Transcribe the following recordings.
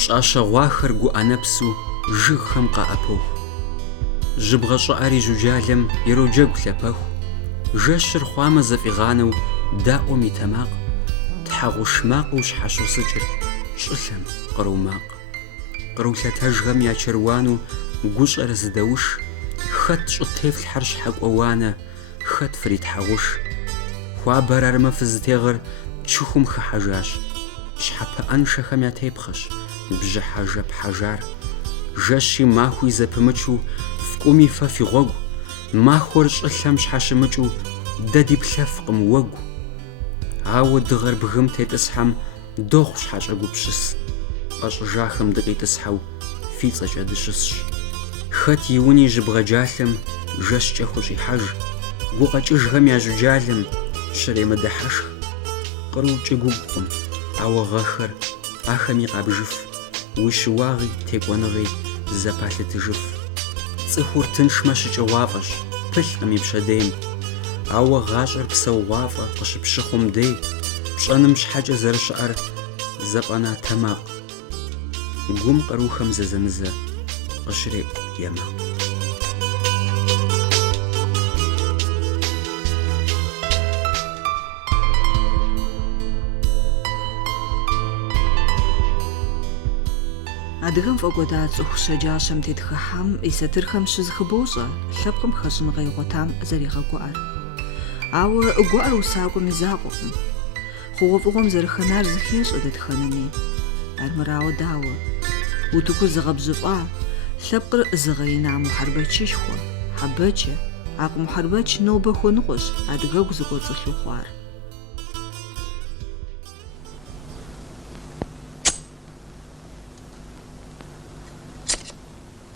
Пшӏащэгъуахэр гуӏэнэпсу жыгхэм къаӏэпоху. Жьыбгъэ щӏыӏэри жьуджалэм ироджэгу лъэпэху. Жэщыр хъуамэ зэфӏигъанэу даӏуэм и тэмакъ, тхьэгъуш макъыу щхьэщосыкӏыр щӏылъэм къру макъ. Къру лъэтэжхэм я чэруану гущӏэр зыдэуш, хэт щӏы тефлъхьэр щхьэкӏуэ уанэ, хэт фритхьэгъуш. Хуабэр армэ фызытегъэр чыхум хыхьэжащ, щхьэпэӏэншэхэм я тепхъэщ бжьыхьэ пхьэжар. Жэщи махуи зэпымычу фкӏуми фэ фи гъуэгу, махуэр щӏылъэм щхьэщымыкӏыу дэ ди плъэфкъым уэгу. Ауэ дыгъэр бгым тетӏысхьэм дохъу щхьэкӏэ гупщыс, фӏэщӏыжахэм дыкъитӏысхьэу фи цӏэкӏэ дыщысщ. Хэт иуни жьыбгъэджалъэм жэщкӏэ хущӏихьэж, гукъэкӏыжхэм я жьуджалэм щыремыдыхьэшх. Къру кӏыгугъукъым, ауэ гъэхэр ахэми къабжыф, уи щыуагъи текӏуэныгъи зэпалъытыжыф. Цӏыхур тыншмэ щыкӏыгъуафӏэщ, пылъкъым и пщэдейм, ауэ гъащӏэр псэугъуафӏэ къыщыпщыхъум дей, пщӏэным щхьэкӏэ зэрыщыӏэр зэпӏэна тэмакъ. Гум къарухэм зэзэмызэ къыщреӏу емакъ. Адыгэм фӏэкӏуэда цӏыху щэджащэм тетхыхьам и сатырхэм щызыхыбощӏэ лъэпкъым хэщӏын гъейгъуэтам зэригъэгуӏэр. Ауэ гуӏэр усакӏуэм и закъуэкъым. Хъугъуэфӏыгъуэм зэрыхэнар зыхещӏэ дэтхэнэми. Армырауэ дауэ? Утыкур зыгъэбжьыфӏа, лъэпкъыр зыгъеина Мухьэрбэчышхуэ, Хьэбэчэ, Акъмухьэрбэч нобэ хуэныкъуэщ адыгэку зыкӏуэцӏылъу хъуар.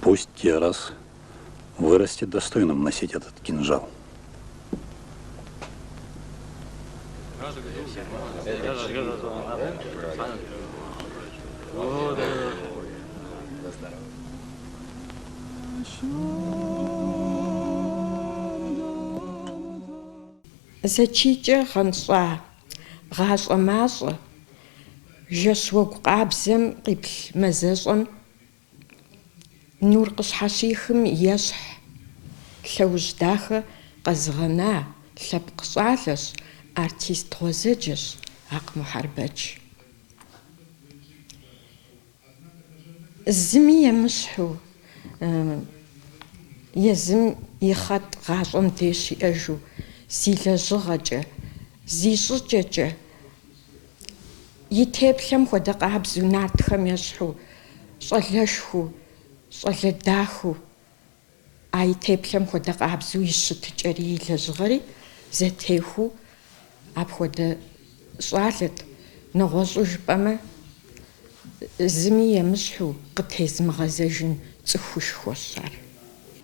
Пусть Террас вырастет достойным носить этот кинжал. Зэчийкӏэ гъэнщӏа гъащӏэ мащӏэ жэщ уэгу къабзэм къиплъ мазэщӏэм нур къыщхьэщихым ещхь лъэужь дахэ къэзыгъэна лъэпкъ щӏалэщ, артист гъуэзэджэщ Акъмухьэрбэч. Зыми емыщхьу езым и хъэт гъащӏэм деж иӏэжу зи лэжьыгъэкӏэ, зи щӏыкӏэкӏэ, и теплъэм хуэдэ къабзэу нартхэм ещхьу, щӏалэшхуэу, щӏалэдахэу, а и теплъэм хуэдэ къабзэу и щытыкӏэри и лэжьыгъэри зэтехуэу апхуэдэ щӏалэт. Нэгъуэщӏу жыпӏэмэ, зыми емыщхьу къытезмыгъэзэжын цӏыхушхуэщ ар.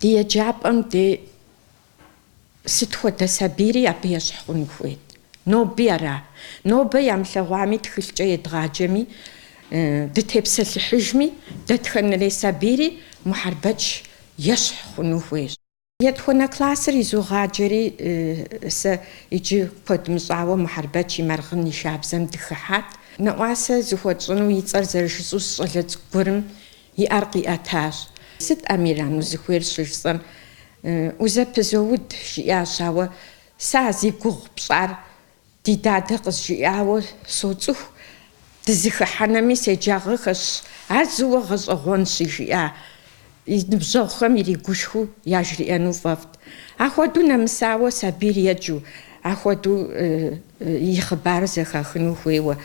Ди еджапӏэм де сыт хуэдэ сабийри абы ещхь хъун хуейт. Ноби ара. Нобэ ямылъэгъуами тхылъкӏэ едгъаджэми, дытепсэлъыхьыжми, дэтхэнэрей сабийри Мухьэрбэч ещхь хъуну хуейщ. Етхуанэ классыр изогъаджэри сэ иджы куэд мыщӏауэ Мухьэрбэч и мэргъын и шабзэм дыхыхьат. Нэӏуасэ зыхуэтщӏыну и цӏэр зэрыжысӏэу щӏалэ цӏыкӏу гуэрым и ӏэр къиӏэтащ. Сыт Амиран узыхуейр щыжысӏэм? Узэпызоуд жиӏащ, ауэ сэ а зи гугъу пщӏар ди дадэ къызжиӏауэ соцӏыху, дызыхыхьэнэми седжагъэхэщ, ар зыуэ гъэщӏэгъуэнщи жиӏа. И ныбжьэгъухэм иригушхыу яжриӏэну фӏэфӏт. Ахуэдэу нэмысауэ сабийр еджэу, ахуэдэу и хъыбар зэхахыну хуейуэ.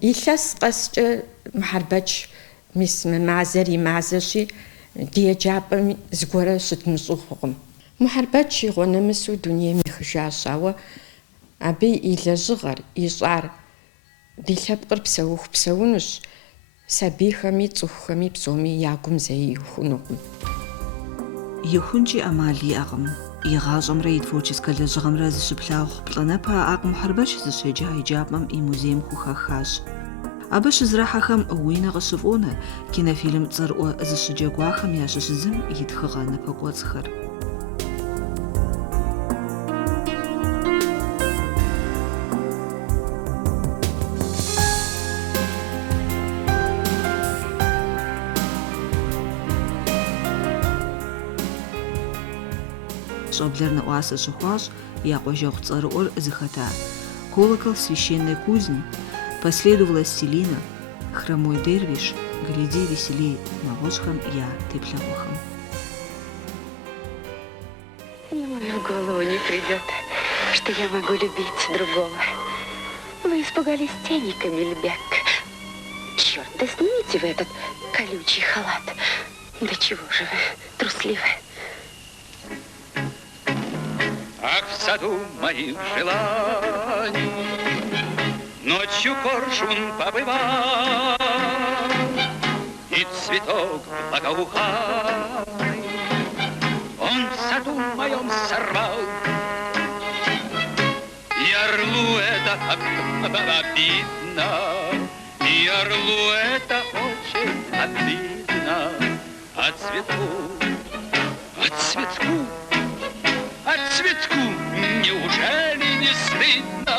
Илъэс къэскӏэ Мухьэрбэч мис мазэр и мазэщи, ди еджапӏэм зыгуэрэ щыдмыщӏу хъукъым. Мухьэрбэч и гъуэнэмысу дунейм ихыжащ, ауэ абы и лэжьыгъэр, и щӏар, ди лъэпкъыр псэуху псэунущ, сабийхэми цӏыхухэми псоми я гум зэи ихунукъым. Ихункӏи ӏэмал иӏэкъым. И гъащӏэмрэ и творческэ лэжьыгъэмрэ зыщыплъагъу плӏэнэпэ Акъмухьэрбэч зыщеджа еджапӏэм и музейм хухэхащ. Абы щызрахьэхэм уи нэ къыщыфӏонэ кинофильм «ЦӀырыӀуэ» зыщыджэгуахэм ящыщ зым и тхыгъэ напэкӏуэцӏхэр. Щӏэблэр нэӏуасэ щыхъуащ я къуажэгъу цӏэрыӏуэр зыхэта «Колокол священной кузни», по следу властелина, хромой дервиш, гляди веселей мавошхам я тепловохам. Мне в голову не придет, что я могу любить другого. Вы испугались тени, Камильбек. Черт, да снимите вы этот колючий халат. Да чего же вы трусливая? Ах, в саду моих желаний ночью коршун побывал, и цветок благоуханный он в саду моем сорвал. И орлу это так обидно, и орлу это очень обидно. От цветку неужели не стыдно?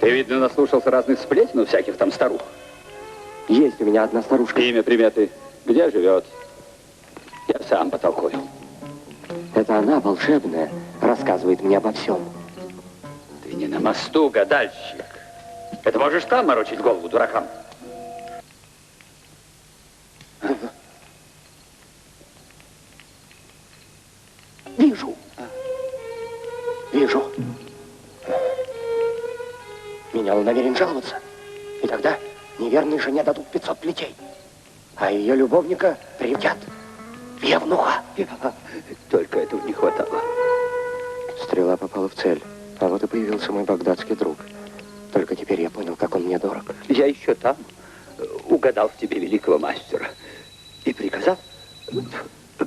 Ты, видно, наслушался разных сплетен у всяких там старух. Есть у меня одна старушка. Имя, приметы, где живет? Я сам потолкую. Это она, волшебная, рассказывает мне обо всем. Ты не на мосту, гадальщик. Это можешь там морочить голову дуракам. Вижу. Меня он намерен жаловаться. И тогда неверной жене дадут 500 плетей. А ее любовника превратят в евнуха. Только этого не хватало. Стрела попала в цель. А вот и появился мой багдадский друг. Только теперь я понял, как он мне дорог. Я еще там угадал в тебе великого мастера и приказал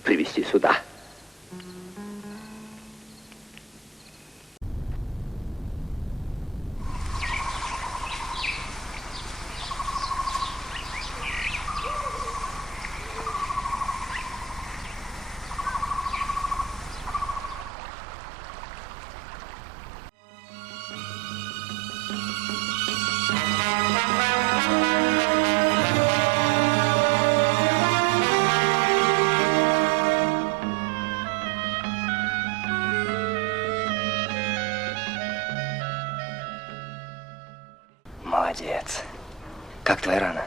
привести сюда. Молодец. Как твоя рана?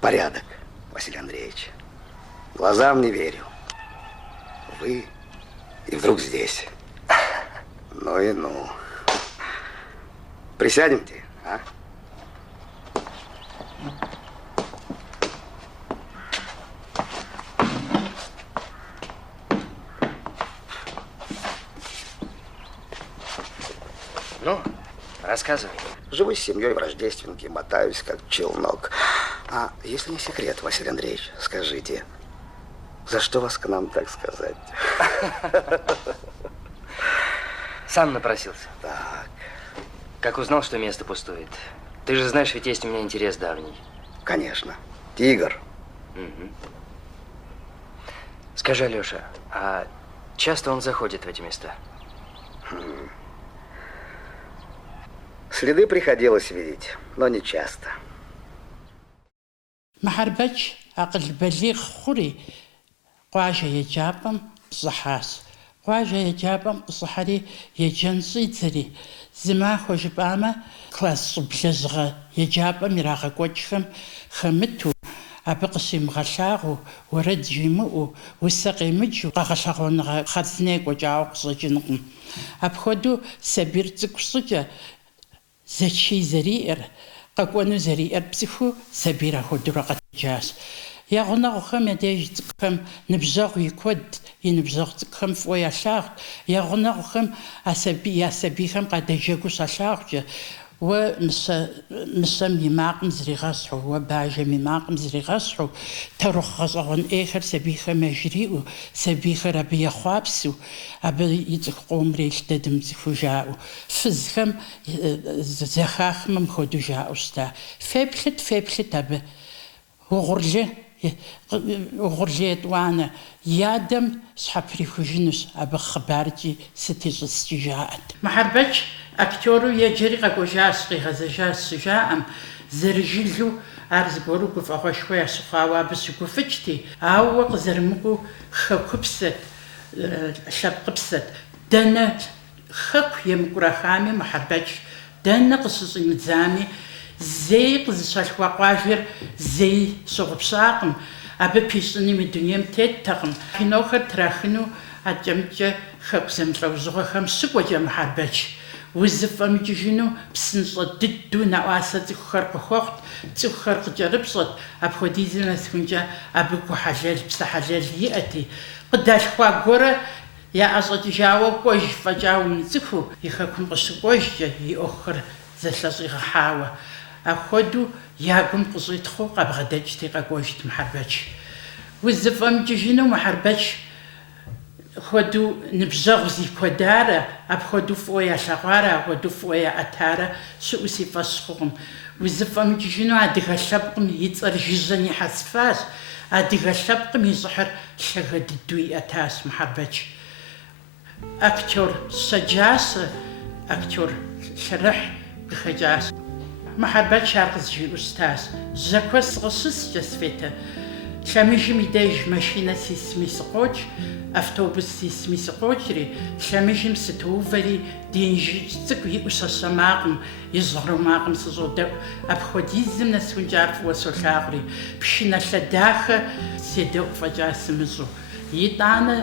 Порядок, Василий Андреевич. Глазам не верю. Вы и вдруг здесь. Ну и ну. Присядемте, а? Ну, рассказывай. Живу с семьей в Рождественке, мотаюсь как челнок. А если не секрет, Василий Андреевич, скажите, за что вас к нам, так сказать? Сам напросился. Так. Как узнал, что место пустует? Ты же знаешь, ведь есть у меня интерес давний. Конечно. Тигр. Угу. Скажи, Алёша, а часто он заходит в эти места? Следы приходилось видеть, но не часто. Махарбач акыл балигh хури قواجه يجابم صحاس قواجه يجابم صحري يجنسي تري زما خوجبامه كلاس بلزغه يجابم يراغ كوچخم خمتو ابقسم غشاغو ورد جيمو وسقيمجو قغشاغون خذنيك وجاو قصجنقم ابخدو سبيرتك صجه زشي زرير قكونو زرير بسفو سبيره خدرقه جاس يا غنا خم يديجكم نبزغ يكود ينبزغكم فويا شاغ يا غنا خم اسبيخم قد يجكو شاغ ومسم يماقم زريغاسحو وباجه يماقم زريغاسحو ترخصون اخر سبيخه مجريو سبيخه ربي خوابسو ابي يتقوم ريش ددم زفوجاو فزخم زخاخم خدو جاوستا فبلت اب وغرجيت وانا يادم صحابري فوجينوس اب خبارتي ستيز استجاءت محربش اكتورو يجري قوجاس غزجاس سجاءم зэрыжилу ар зыгуэру гуфӀэгъуэшхуэ ящыхъуауэ абы щыгуфӀыкӀти, ауэ къызэрымыкӀуу хэкупсэт, лъэпкъыпсэт. Дэнэ хэку емыкӀурахами Мухьэрбэч, дэнэ къыщыщӀимыдзами, зэи къызыщалъхуа къуажэр зэи щыгъупщакъым. Абы пищӀыным и дунейм теттэкъым. Кинохэр трахыну ӀэкӀэмкӀэ хэку зэмылӀэужьыгъуэхэм щыкӀуэкӀэ Мухьэрбэч узыфӀэмыкӀыжыну псынщӀэ дыдэу нэӀуасэ цӀыхухэр къыхуэхъут, цӀыхухэр къыкӀэрыпщӀэт, апхуэдизым нэсхункӀэ абы гухьэлэл, псыхьэлэл иӀэти, къыдалъхуа гуэрэ яӀэщӀэкӀыжауэ кӀуэж фӀэкӀа умыцӀыхуу, и хэкум къыщыкӀуэжкӀэ, и Ӏуэхухэр зэлъэщӀигъэхьауэ. Апхуэдэу ягум къыщӀитхъуу къабгъэдэкӀти къэкӀуэжт Мухьэрбэч. УзыфӀэмыкӀыжыну Мухьэрбэч хуэдэу ныбжьэгъу зи куэдарэ, апхуэдэу фӀыуэ ялъэгъуарэ, апхуэдэу фӀыуэ яӀэтарэ щыӀэу си фӀэщ хъугъым. УзыфӀэмыкӀыжыну адыгэ лъэпкъым и цӀэр жыжьэн ихьэсфащ, адыгэ лъэпкъым и щӀыхьыр лъэгэ дыдэу иӀэтащ Мухьэрбэч. Актер щэджащэ, актер лъэрыхь къыхэкӀащ. Мухьэрбэч ар къызжиӀэу щытащ: «Жьэкуэс къыщыскӀэ Светэ, лъэмыжым и деж машинэ сисми сыкъокӀ, автобус сисми сыкъокӀри, лъэмыжым сытоувэри ди инжыч цӀыкӀу иӀу щэщэ макъым, ижьгъэру макъым сыщӀодэӀу, апхуэдизым нэсхункӀэ ар фӀыуэ солъагъури, пшынэ лъэдахэ седэӀу фӀэкӀа сымыщӀу. ИтӀанэ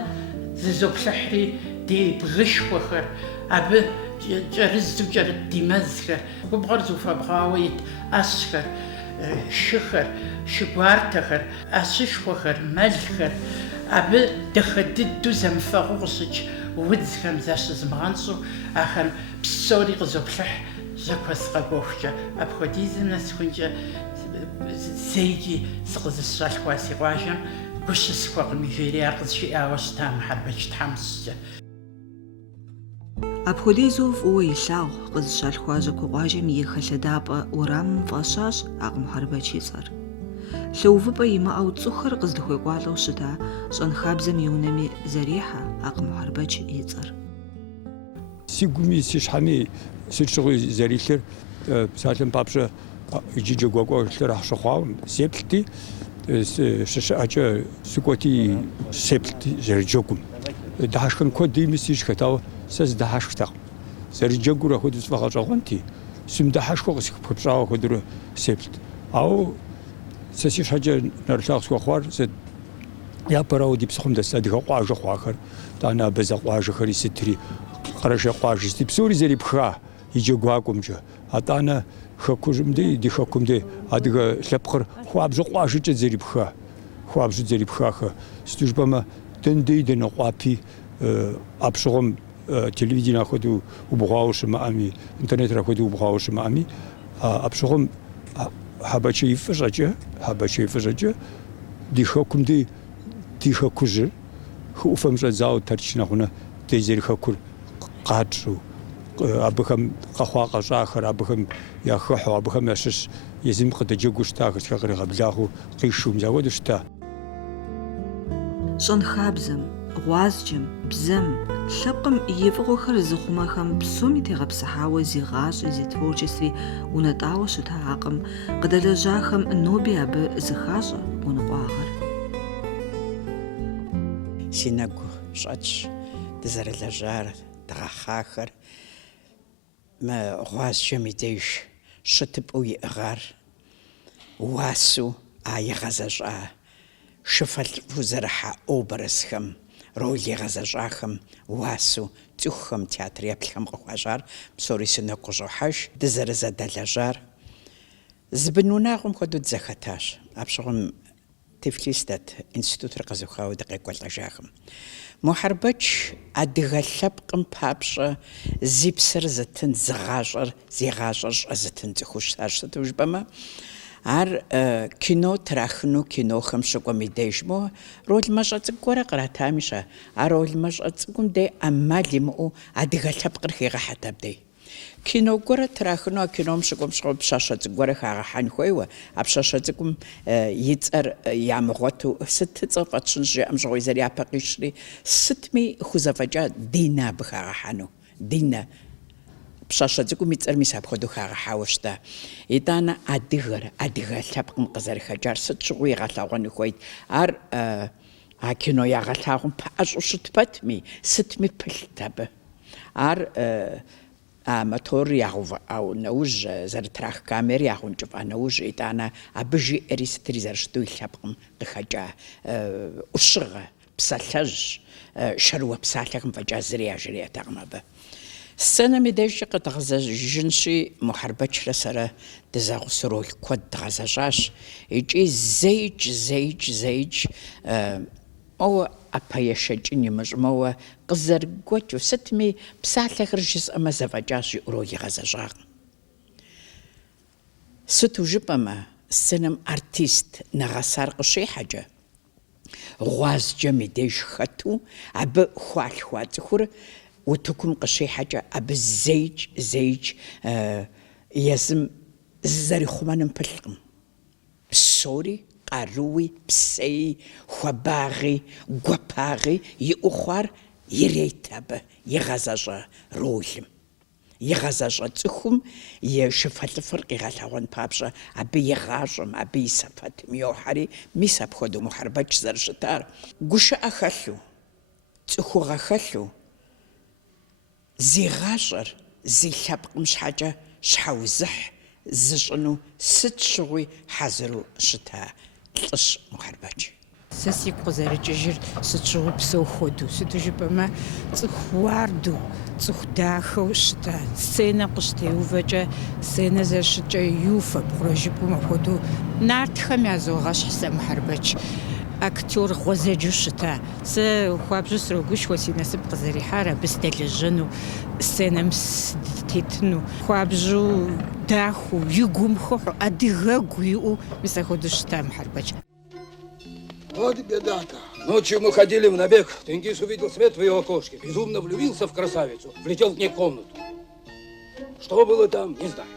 зызоплъыхьри ди бгышхуэхэр, абы кӀэрызу кӀэрыт ди мэзхэр, губгъуэр зыхуэбгъауэ ит Ӏэщхэр, шыхэр, шыгуартэхэр, Ӏэщышхуэхэр, мэлхэр, абы дахэ дыдэу зэмыфэгъуу къыщыкӀ удзхэм защызмыгъэнщӀу, ахэм псори къызоплъыхь жьэкуэс къэгуэхукӀэ. Апхуэдизым нэсхункӀэ зейкӀи сыкъызыщалъхуа си къуажэм гущысхуэкъым, иджыри ар къызжиӀауэ щыта Мухьэрбэч тхьэмыщкӀэ. Апхуэдизу фӀыуэ илъагъу къызыщалъхуа жьэкуэкъуажэм и хэлъэдапӀэ уэрамым фӀэщащ Мухьэрбэч и цӀэр. ЛъэувыпӀэ имыӀэу цӀыхухэр къыздыхуекӀуалӀэу щыта щӀэнхабзэм и унэми зэрехьэ Мухьэрбэч и цӀэр. Си гуми си щхьэми сыт щыгъуи зэрилъыр псалъэм папщӀэ иджы джэгуакӀуэлъыр щыхъуауэ сеплъти, щыщыӀэкӀэ сыкӀуэти сеплъти зэрыджэгум. Дыхьэшхын куэд ими сищ хэтауэ сэ зыдыхьэшхтэкъым. Зэрыджэгур апхуэдэу сфӀэгъэщӀэгъуэнти, сымыдыхьэшхуэ къысхуэпщӀауэ хуэдэру сеплът. Ауэ сэ си щхьэкӀэ нэрылъагъу схуэхъуар япэрауэ ди псыхъуэм дэс адыгэ къуажэ хъуахэр, итӀанэ абазэ къуажэхэри сытри, къэрэшэ къуажэ сыти псори зэрипха и джэгуакӀуэмкӀэ. АтӀанэ хэкужым де ди хэкум де адыгэ лъэпкъыр хуабжьэ къуажэкӀэ зэрипха, хуабжьэ зэрипхахэ. Сыту жыпӀэмэ дэндей дэнэкъуапи Ӏэпщыгъуэм телевидение хуэдэу убгъуауэ щымыӀэми, интернетыр хуэдэу убгъуауэ щымыӀэми, Ӏэпщыгъуэм хьэбэчей фӀыщӀэкӀэ ди хэкум де ди хэкужьыр хы Ӏуфэм щӀэдзауэ тэрч нэхъунэ дей зэрыхэкур къатщӀу, абыхэм къэхъуа къэщӀахэр, абыхэм яхыхьу, абыхэм ящыщ езым къыдэджэгуу щыта, хэсхэр къригъэблагъэу къишэу мызауэду щыта. Щӏэнхабзэм, гъуазджэм, бзэм, лъэпкъым и фӀыгъуэхэр зыхъумэхэм псоми тегъэпсыхьауэ зи гъащӀи зи творчестви унэтӀауэ щытакъым, къыдэлэжьахэм ноби абы зыхащӀэ уныкъуагъэр. Си нэгу щӀэтщ дызэрылэжьар, дгъэхъахэр, мы гъуазджэм и деж щытыпӀэу иӀыгъар, уасу егъэзэщӀа шыфэлӀу зэрыхьа образхэм, роли егъэзэщӀахэм уасу цӀыхухэм, театр еплъхэм къыхуащӀар псори си нэгу къыщӀохьэж. Дызэрызэдэлэжьар зыбын унагъуэм хуэдэу дызэхэтащ. Абщыгъуэм Тифлистэт институтыр къэзыхуауэ дыкъекӀуэлӀэжахэм. Мухьэрбэч адыгэ лъэпкъым папщӀэ зи псыр зытын, зи гъащӀэр щӀэ зытын цӀыхуу щытащ. Сыту жыпӀэмэ, ар кино трахыну кинохэм щыкӀуэм и деж мо роль мащӀэ цӀыкӀу гуэрэ къратами щэ. А роль мащӀэ цӀыкӀум дей Ӏэмал имыӀэу адыгэ лъэпкъыр хегъэхьэт абдей. Кино гуэрэ трахыну, а кином щыкӀуэм щыгъуэ пщащэ цӀыкӀу гуэрэ хагъэхьэн хуейуэ, а пщащэ цӀыкӀум и цӀэр ямыгъуэту сыт цӀэ фӀэтщын жиӀэм щыгъуи зэряпэ къищри, сытми хузэфӀэкӀа динэ абы хагъэхьэну, динэ пщащэ цӏыкӏум и цӏэр мис апхуэдэу хагъэхьауэ щыта. ИтӀанэ адыгэ лъэпкъым къызэрыхэкӏар сыт щыгъуи игъэлъэгъуэну хуейт. Ар а кино ягъэлъагъум пэӏэщӏу щыт пэтми, сытми пылът абы. Ар мотор ягъэувыӏэу нэужь, зэрытрах камер ягъункӏыфӏа нэужь, итӏанэ абы жиӏэри сытри зэрыщыту и лъэпкъым къыхэкӏа ӏущыгъэ, псалъэжь, шэрыуэ псалъэхэм фӏэкӏа зыри яжреӏэтэкъым абы. Сценэм и дежкӏэ къыдгъэзэжынщи, Мухьэрбэчрэ сэрэ дызэгъусэ роль куэд дгъэзэщӏащ. Икӏи зейкӏ моуэ ӏэпэешэкӏын имыщӏ, моуэ къызэрыгуэкӏыу сытми псалъэхэр жысӏэмэ зэфӏэкӏащ жиӏэу роль игъэзэщӏакъым. Сыту жыпӏэмэ, сценэм артист нэгъэсар къыщехьэкӏэ, гъуазджэм и деж хэту, абы хуалъхуа цӏыхур утыкум къыщехьэкӏэ, абы зейкӏ езым зэрихъумэным пылъкъым. Псори, къаруи, псейи, хуабагъи, гуапагъи иӏу хъуар ирейт абы игъэзэщӏэ ролым. Игъэзэщӏэ цӏыхум и шыфэлӏыфыр къигъэлъэгъуэн папщӏэ, абы игъащӏэм, абы и сэпэтым йохьэри, мис апхуэдэу Мухьэрбэч зэрыщытар. Гушыӏэ хэлъу, цӏыхугъэ хэлъу, зи гъащӏэр зи лъэпкъым щхьэкӏэ щхьэузыхь зыщӏыну сыт щыгъуи хьэзыру щыта лӏыщ Мухьэрбэч. Сэ сигу къызэрыкӏыжыр сыт щыгъуи псэу хуэдэу, сыту жыпӏэмэ, цӏыху уардэу, цӏыху дахэу щыта. Сценэ къыщытеувэкӏэ, сценэ зэрыщыткӏэ юфэ бгъурэ жыпӏэм апхуэдэу нартхэм язогъэщхь сэ Мухьэрбэч. Актер гъуэзэджэу щыта. Сэ хуабжьу срогушхуэ си насып къызэрихьар абы сдэлэжьэну, сценэм сытетыну, хуабжьу дахэу, и гум хыхьу, адыгэгу иӏэу мис апхуэдэу щыта Мухьэрбэч. Вот беда-то. Ночью мы ходили в набег. Тенгиз увидел свет в ее окошке. Безумно влюбился в красавицу. Влетел в ней в комнату. Что было там, не знаю.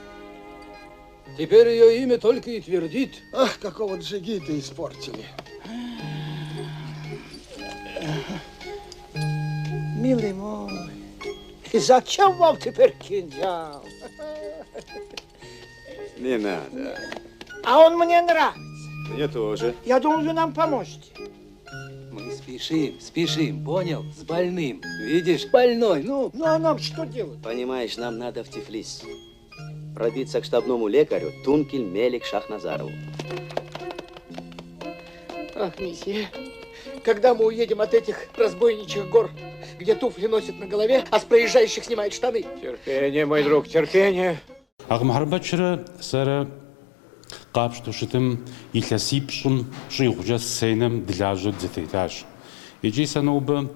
Теперь ее имя только и твердит. Ах, какого джигита испортили. Милый мой, и зачем вам теперь кинжал? Не надо. А он мне нравится. Мне тоже. Я думал, вы нам поможете. Мы спешим, понял? С больным. Видишь, больной, ну. Ну, а нам что делать? Понимаешь, нам надо в Тифлис. Пробиться к штабному лекарю Тункель Мелик Шахназарову. Ах, месье, когда мы уедем от этих разбойничьих гор, где туфли носят на голове, а с проезжающих снимают штаны? Терпение, мой друг, терпение. Мухьэрбэчрэ сэрэ къапщту щытым илъэсипщӏым щӏигъукӏэ сценэм дылажьэу дызытетащ. Икӏи сэ нобэ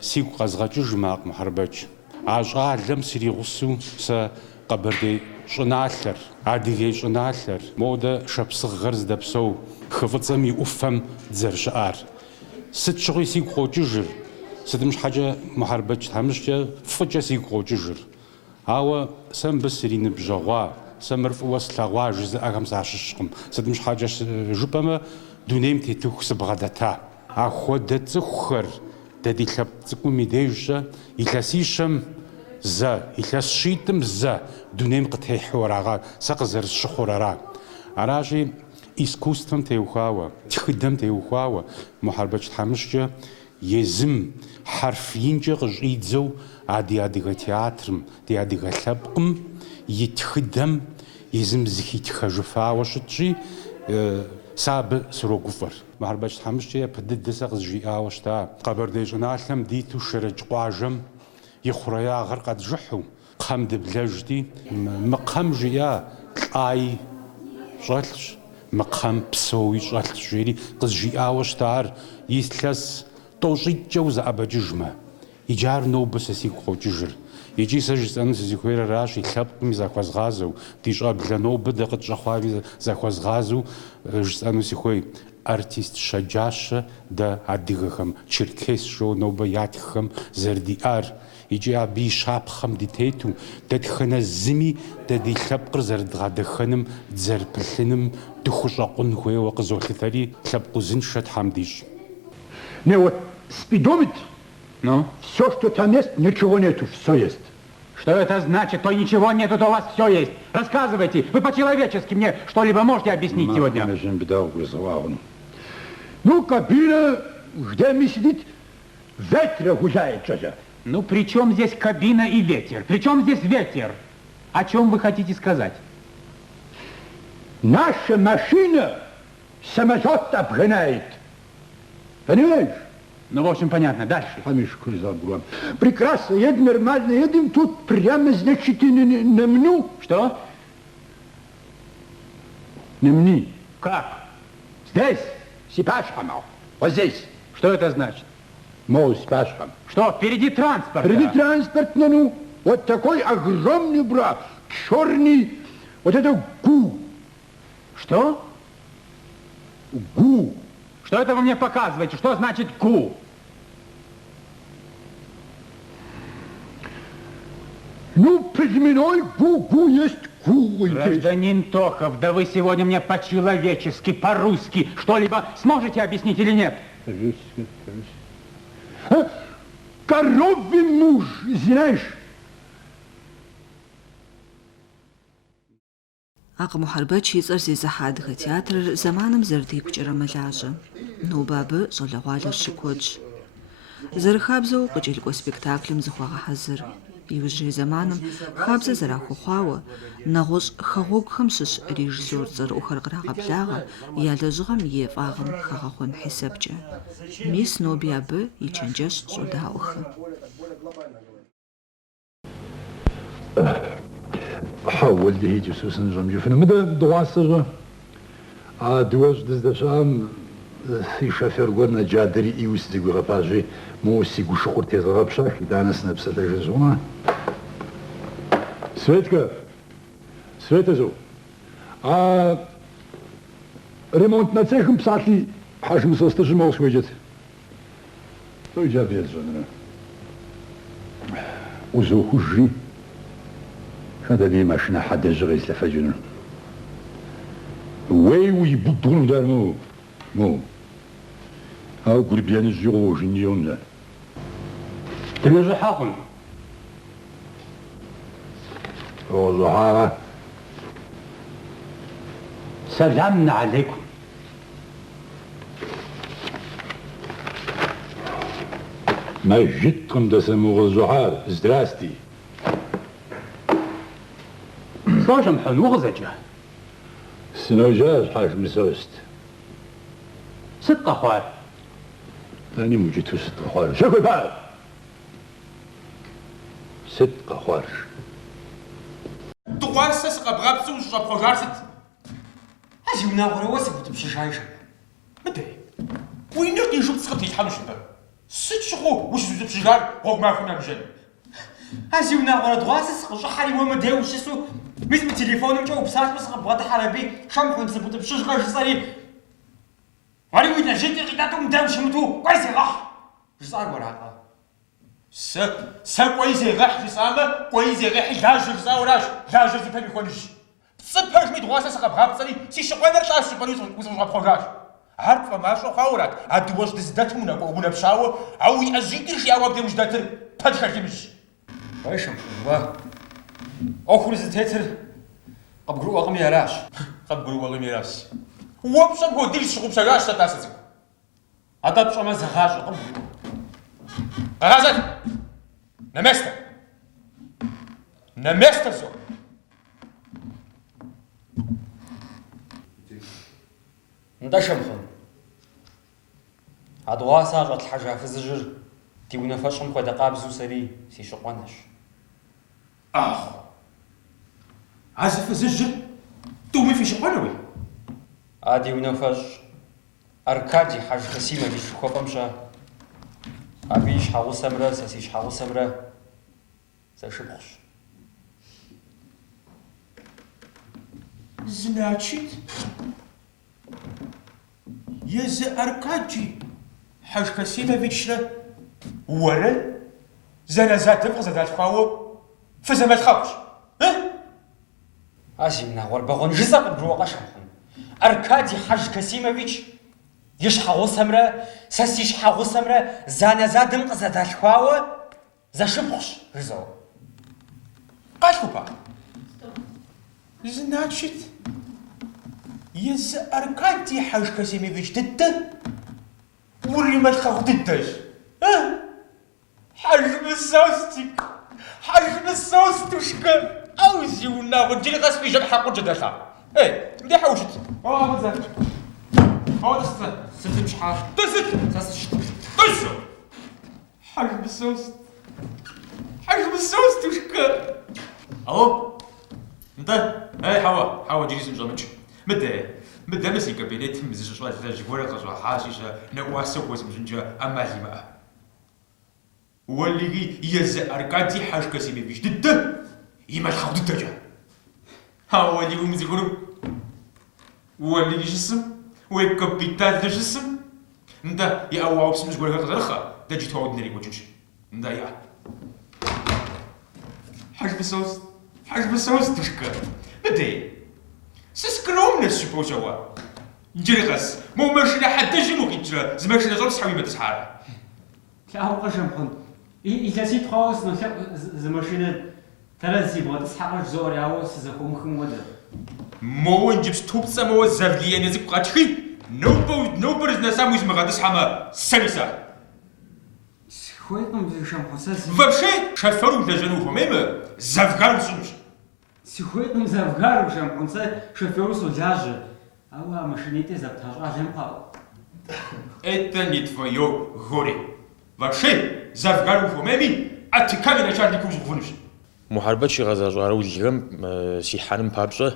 сигу къэзгъэкӏыж макъ Мухьэрбэч. А щӏалэм сригъусэу сэ Къэбэрдей щӏыналъэр, Адыгей щӏыналъэр, моуэ шапсыгъэр зыдэпсэу хы фӏыцӏэм и ӏуфэм дызэрыщыӏар. Сыт щыгъуи сигу къокӏыжыр, сытым щхьэкӏэ Мухьэрбэч тхьэмыщкӏэ фӏыкӏэ сигу къокӏыжыр. Ауэ сэ мыбы сриныбжьэгъуа, сэ мыр фӏыуэ слъэгъуа жызыӏэхэм сащыщкъым. Сытым щхьэкӏэ жыпӏэмэ дунейм тетыху сыбгъэдэта. Ахуэдэ цӏыхухэр дэ ди лъэпкъ цӏыкӏум и дежкӏэ илъэсищэм зэ, илъэс щитӏым зэ дунейм къытехьу арагъа, сэ къызэрысщыхъур ара. Аращи искусством теухуауэ, тхыдэм теухуауэ Мухьэрбэч тхьэмыщкӏэ езым хьэрф инкӏэ къыщӏидзэу а ди адыгэ театрым, ди адыгэ лъэпкъым и тхыдэм езым зыхитхэжыфауэ щытщи, сэ абы срогуфӏэр. Мухьэрбэч тхьэмыщкӏэ япэ дыдэ сэ къызжиӏауэ щыта. Къэбэрдей щӏыналъэм диту шэрэдж къуажэм и хъуреягъыр къэджыхьу, кхъэм дыблэжти, мы кхъэм жиӏа лӏаи щӏэлъщ, мы кхъэм псоуи щӏэлъщ жери къызжиӏауэ щытар. Илъэс тӏощӏитӏкӏэ узэӏэбэкӏыжмэ, иджы ар нобэ сэ сигу къокӏыжыр. Икӏи сэ жысӏэну сызыхуейр аращ, и лъэпкъми захуэзгъазэу, ди щӏэблэ нобэ дэ къытщӏэхъуами захуэзгъазэу жысӏэну сихуей. Артист щэджащэ дэ адыгэхэм, черкесшэу нобэ ятхэм зэрыдиӏар. Икӏи абы и щапхъэм дитету, дэтхэнэ зыми дэ ди лъэпкъыр зэрыдгъэдэхэным, дызэрыпылъыным дыхущӏэкъун хуейуэ къызолъытэри лъэпкъ узыншэ Тхьэм дищӏ. Не, вот спидометр, все, что там есть, ничего нету, все есть. Что это значит? То ничего нету, то у вас все есть. Рассказывайте. Вы по-человечески мне что-либо можете объяснить сегодня? Ну, кабина, где мне сидит, ветер гуляет что-то. Ну, при чем здесь кабина и ветер? При чем здесь ветер? О чем вы хотите сказать? Наша машина самолет обгоняет. Понимаешь? Ну, в общем, понятно. Дальше. Прекрасно, едем нормально, едем тут прямо, значит, и на мну. Что? На мне. Как? Здесь, сипашком. Вот здесь. Что это значит? Мол, сипашком. Что, впереди транспорт? Впереди транспорт, ну, вот такой огромный, брат, черный, вот это гу. Что? Гу. Что это вы мне показываете? Что значит гу? Ну, племенной гу есть гу. Гражданин Тохов, да вы сегодня мне по-человечески, по-русски что-либо сможете объяснить или нет? А? Коровий муж, знаешь? Акъ Мухьэрбэч и цӏэр зезыхьа адыгэ театрыр зэманым зэрыдекӏукӏэрэ мэлажьэ. Нобэ щӏалэгъуалэр щыкуэдщ. Зэрыхабзэу къыкӏэлъыкӏуэ спектаклым зыхуагъэхьэзыр. Иужьрей зэманым хабзэ зэрахуэхъуауэ нэгъуэщӏ хэгъуэгухэм щыщ режиссёр цӏэрыӏухэр кърагъэблагъэ я лэжьыгъэм и ефӏагъым хэгъэхъуэн хьисэбкӏэ. Мис ноби абы и чэнджэщ щӏодаӏуэхы. حاولت هيجي سوسن جمجي فينا مدى دواسة دوش دزدشام يشافر قرنا جادري إيوس ديقو غباجي مو سيقو شخور تيزا غبشاك دانس نبسة تجزونا Светка, Светозо, ремонт на цехом псатли хашим состажимо сходит. То и жабез жена. Узо хужи. هذا لي ماشنا حد جغيس لفجر وي بدون دار مو هاو قربيان الجيغو جنيون لا تنجو حاقل والله سلامنا عليكم ما جدكم دسمو الزهار زدراستي Слышим, حنوغزجة سنوجاز حاج مسوست ست قخوار أنا موجدت ست قخوار شكو بعد ست قخوار دواسة سقبغابسو وشابخوغارست هزي وناغورا واسبوت بشجايش مدي وين نقي نشوف تسقط يتحمل شباب ست شغو وش زوز بشجار غوك ما فينا مجال هزي وناغورا دواسة سقبغا حالي ومدي وشسو مثل تليفوني وجاو بساعات مسخ بغات حربي شمحو نسبوت بشجغا جصاري واري وين جيتي قيداتو مدام شمتو كويس غاح جصار وراقا سا كويس غاح جصامة كويس غاح لاج جصاوراش لاج زي بابي كونش صبر مي دواسا سقا بغابصري سي شقوانا رشاش سبانيوس وزن غابخوغاش عارف ما شو خاورات عاد واش دزداتهم ونا بشاو او يأجيتي شي اواب دي وجداتر بادخل مش بايشم واه أخرج تيتر قبقرو أغمي راش قبقرو أغمي راش وابشم هو ديل شغب شغاش تتاسسي هذا بشم زغاش قبقرو غازت نمستر زو ندشم خن هادواسا غت الحاجة في الزجر تيونا فاشم خدا قابزو سري سي شقوانش عازف الزجر تومي في شقوانوي عادي ونفج أركادي حاج خسيمة دي شخوة بمشا أبيش حاغو سمرة ساسيش حاغو سمرة ساشبخش Значит, يز أركادي حاج خسيمة بيشرة ورا زنازات تبغى زنازات خاوة فزمت خاوش أزيمنا وربغون جزاق بروقاش أركادي حاج كاسيموفيتش يشحاغو سمرة ساسيش حاغو سمرة زانا زادم قزادال خواوة زاشبخش رزاو قالكوبا значит يز أركانتي حاج كسيمي فيش تدة وري ما تخاف تدش حاج بالسوستك حاج بالسوستك أوزي وناخد جيلي غاس في جبحة قد جداشا بدي حوشت بزاف دست مش حاج دست حاج بالسوست حاج بالسوست وشكا أهو انت حوا جيلي سمجمج مدى مسي كابينيت مزج شوال جبورة قصوى حاشيشة نواسة وزمجنجة أما لما واللي يزا أركانتي حاج كسيمي بيش ضده يما الخوض الدجا هاو اللي يقوم يقولوا واللي جسم ويكابيتال جسم انت يا أواو بسم جبورة قصوى دجي توعد نريك وجنش انت يا حاج بالصوص تشكر بدي سسكروم نسبو جوا نجرغس مو ماشي حتى جيمو كيتجرا زماش نزول صحابي ما تسحار لا هو قشم خن إذا سيت خاص نسيب زماشينا ثلاث بغا تسحق زور ياو سزخوم خمودا مو نجيب توب سمو زافلي نزيب قاتخي نوبرز نسامو زما غادي صحما سالسا خويتم بشام حساس فبشي شافرو دجنو فميم زافغار سومش سخويتم زافغار بشام حساس شافرو سوجاج أو ماشينيتي زابتاج أجم قاو Это не твое горе. Вообще, завгару фомеми, а ты камень начал не кушать вунш. محاربة شي غزاجارو اليوم سي حانم بابجة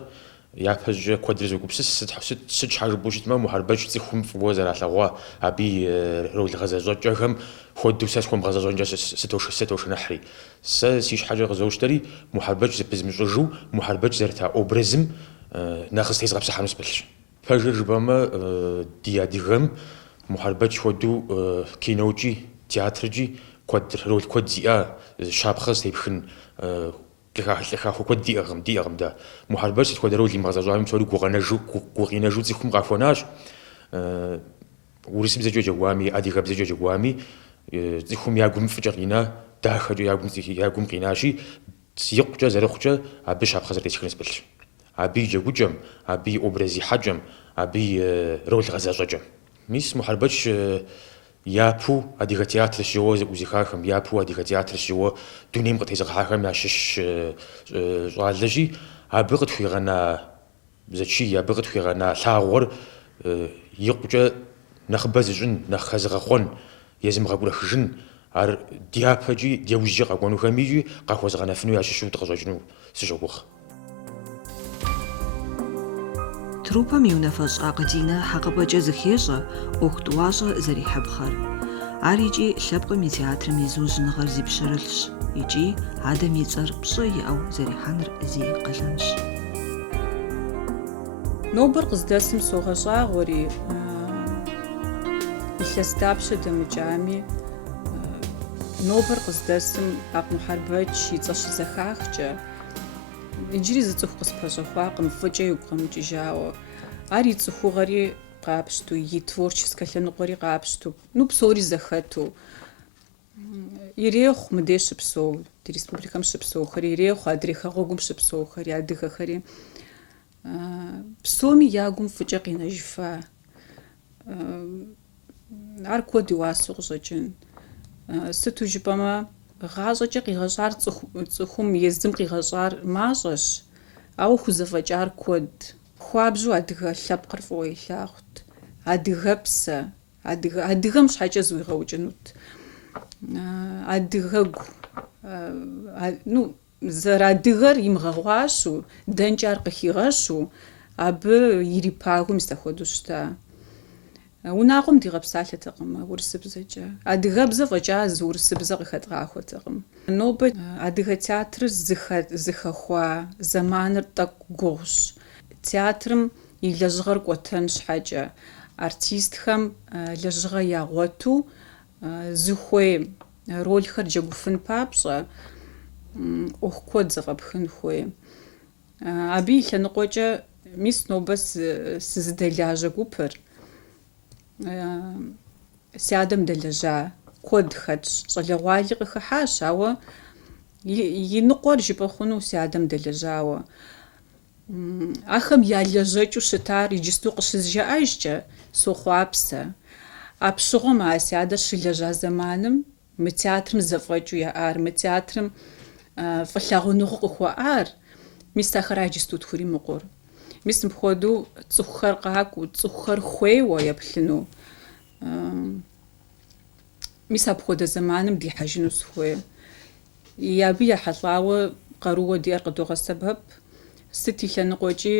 يابج كوادريزو كوبسس ست حاجة بوشت ما محاربة تخم في وزر على غوا أبي رو الغزاجات جاهم خود ساس كم غزاجات جالس ستوش نحري سيش حاجة غزاوشتري محاربة زبز مجرجو محاربة زرتها أوبرزم ناخذ تيز غبس حانوس بلش فجر جبما دياديغم محاربة خودو كينوجي تياترجي كواد رول كواد زيا شاب خاص يبخن كخا كواد ديغم دا محاربة كواد رول مغزاجو مسولو كوغيناجو تيخم غافوناج ورسم زجو جوامي اديغب زجو جوامي تيخم ياغم فجرينا داخل ياغم قيناشي سيقجا زرخجا ابي شاب خاص تيخنس بلش أبي جوجم أبي أبرزي حجم أبي رول غزاجم ميس محاربش يابو أديك تياتر شو وزخاخم يابو أديك تياتر شو دونيم قد يزخاخم ياشش زالجي أبغت في غنا زشي أبغت في غنا ثاور يقجا نخبزجن نخزغخون يزم غبور خجن أر ديابجي ديوجي قانو خميجي قاخوز غنا فنو ياششو تغزاجنو سجوخ تروبا ميونفش عقدينا حقبة زخيجة أختواشة زري حبخر عاريجي لبقى ميتياتر ميزوج نغر زي بشرلش يجي عدم يتر بشي أو زري حنر زي قلنش نوبر قصداسم سوغشا غوري إحسابش دمجامي نوبر قصداسم أق محاربة يتش زخاخجة إنجليز زتخ قصبة خواقم فجأة يقوم جاو أري تخو غري قابشتو يتворческое لنقوري قابشتو نو بصوري زخاتو يريخ مديش بصو دي республикам شبصو خري يريخ أدريخ غوغم شبصو خري أديخ خري بصومي ياقوم فجأة قينا جفا أركو دواسو غجن ستو جبما غازجة قيغجار تخوم يزدم قيغجار ماجش أو خوزفجار كود خوابجو أدغا لبقر فوي لاخت أدغا بسا أدغا مش حاجة زوي غوجنوت أدغا نو زر أدغر يمغواشو دنجار قيغاشو أب يري باغو مستخودوشتا وناقم دي غبسالة تقم ورسبزجا أدغبزة فجا زورسبزة قخدغاخو تقم نوبة أدغا تياتر زخخوا زمانر تاك غوش تياترم يلجغر قوتنش حاجة ارتيست خم لجغا ياغوتو زخوي رول خرجة بفن بابشا أخكود زغبخن خوي أبي لنقوجة ميس نوبس سزدلاجة قوبر سيادم دلجا كود خدش صلي غالي خحاش أو И ныкъуэр жыпӏэ хъуну си адэм дэлэжьауэ. Ахэм ялэжьэкӏыу щытар иджысту къыщызжаӏэжкӏэ сохъуапсэ. А пщыгъуэм а си адэр щылэжьа зэманым мы театрым зэфӏэкӏыу яӏар, мы театрым фӏылъагъуныгъу къыхуэӏар, мис ахэр иджысту тхуримыкъур. Мис мыпхуэдэу цӏыхухэр къакӏуэу, цӏыхухэр хуейуэ еплъыну. Мис апхуэдэ зэманым дихьэжыну сыхуей. Абы ехьэлӏауэ къарууэ диӏэр къыдогъэсэбэп сыт и лъэныкъуэкӏи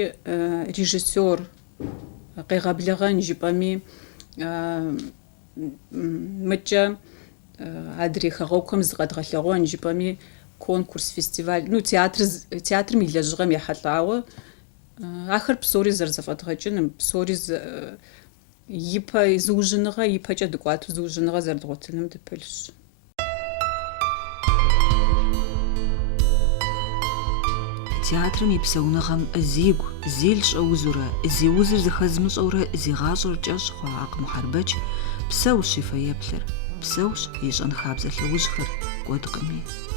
режиссер къегъэблэгъэн жыпӏэми мыкӏэ адрей хэгъуэухэм зыкъэдгъэлъэгъуэн жыпӏэми конкурс, фестиваль, театрым и лэжьыгъэм ехьэлӏауэ ахэр псори зэрызэфӏэдгъэкӏыным, псори ипэ зыужьыныгъэ, ипэкӏэ дыкӏуатэу зыужьыныгъэ зэрыдгъуэтыным дыпылъщ. Театрым и псэуныгъэм зигу, зил щӏэузурэ, зи узыр зыхэзмыщӏэурэ зигъащӏэр кӏэщӏ хъуа Акъму Хьэрбэч псэущ и фэеплъыр, псэущ и щӏэн хабзэ лъэужьхэр кӏуэдкъыми.